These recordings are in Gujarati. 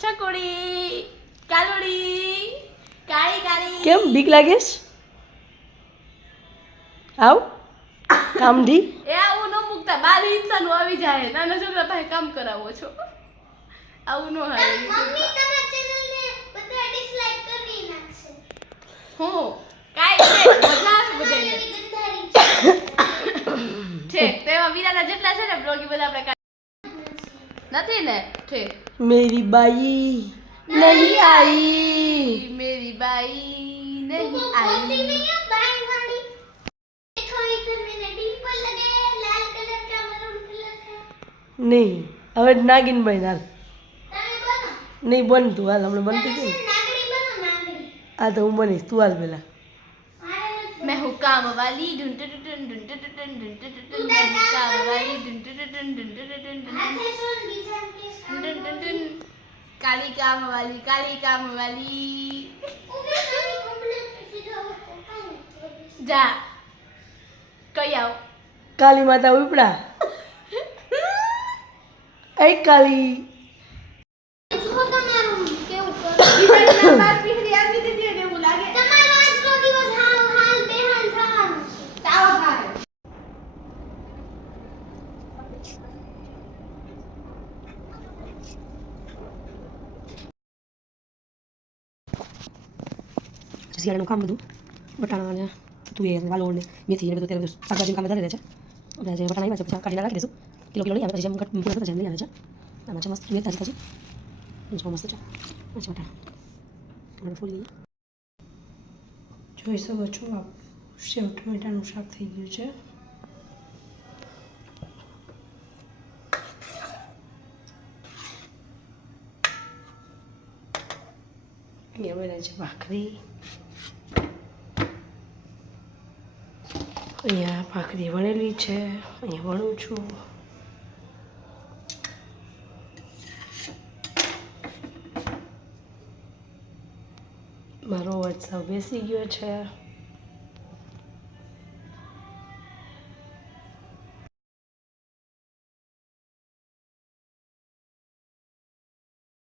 ચકોડી કાલોડી કાળી કાળી કેમ બીક લાગે છે? આવ કામથી એ આવું ન મૂકતા બાર ઇન્સાન આવી જાય નાના છોકરા પાસે કામ કરાવો છો આવું ન હાલે મમ્મી તમારા ચેનલને બધા ડિસલાઈક કરી નાખશે હું કાઈ છે મજા આવે બધાને ઠીક તેમાં વીરાના જેટલા છે ને બ્લોગી બધા આપણે નથી ને ઠીક मेरी बाई नहीं आई मेरी बाई नहीं आई नहीं હવે નાગિન બન્યા નહીં બનતું હાલ હમણાં બનતું કેમ આ તો હું બનીશ તું હાલ પેલા मैं हूँ काम वाली ढूंढ ढूंढ ढूंढ ढूंढ ढूंढ मैं हूँ काम वाली ढूंढ ढूंढ ढूंढ ढूंढ काली काम वाली जा कई आओ કાલી માતા ઉપડા એ કાલી શિયાળાનું કામ બધું વટાણા ને તુવેર વાલોળ ને મેથી ને બધું ત્યારે શાકભાજીનું કામ વધારે રહે છે અને જે વટાણા આવ્યા છે પછી કાઢીને રાખી દઈશું કિલો લઈ આવે પછી જેમ પૂરા થતા જેમ લઈ આવે છે આમાં છે મસ્ત તુવેર તાજી તાજી જો મસ્ત છે પછી વટાણા ફૂલ લઈએ જોઈ શકો છો આપ સેવ ટમેટાનું શાક થઈ ગયું છે અહીંયા બને છે ભાખરી અહીંયા ભાખરી વણેલી છે અહીંયા વણું છું મારો અવાજ સાવ બેસી ગયો છે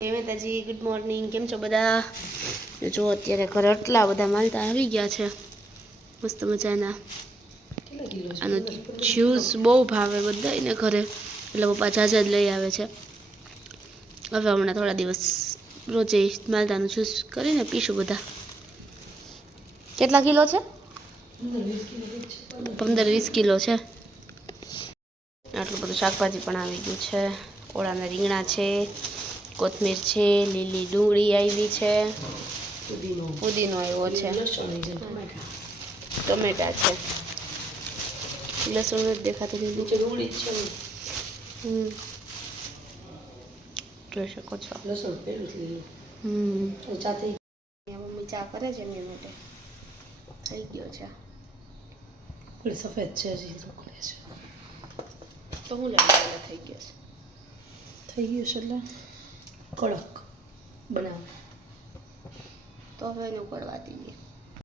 માતાજી ગુડ મોર્નિંગ કેમ છો બધા જો અત્યારે ઘરે આટલા બધા માલતા આવી ગયા છે મસ્ત મજાના આનો જ્યુસ બહુ ભાવે બધાને ઘરે એટલે પપ્પા જાજા જ લઈ આવે છે હવે હમણાં થોડા દિવસ રોજે માલતાનું જ્યુસ કરીને પીશું બધા કેટલા કિલો છે 15-20 કિલો છે આટલું બધું શાકભાજી પણ આવી ગયું છે ઓળાના રીંગણા છે કોથમીર છે લીલી ડુંગળી આવી છે પુદીનો આવ્યો છે ટમેટા છે લસણ નથી દેખાતું ડુંગળી છે જોઈ શકો છો લસણ પેલું જ લીલું ચા થઈ મમ્મી ચા કરે છે એની માટે થઈ ગયો છે થોડી સફેદ છે હજી રોકડે છે તો હું લઈને થઈ ગયો છે થઈ ગયું છે એટલે કડક બનાવ તો હવે એને ઉકળવા દઈએ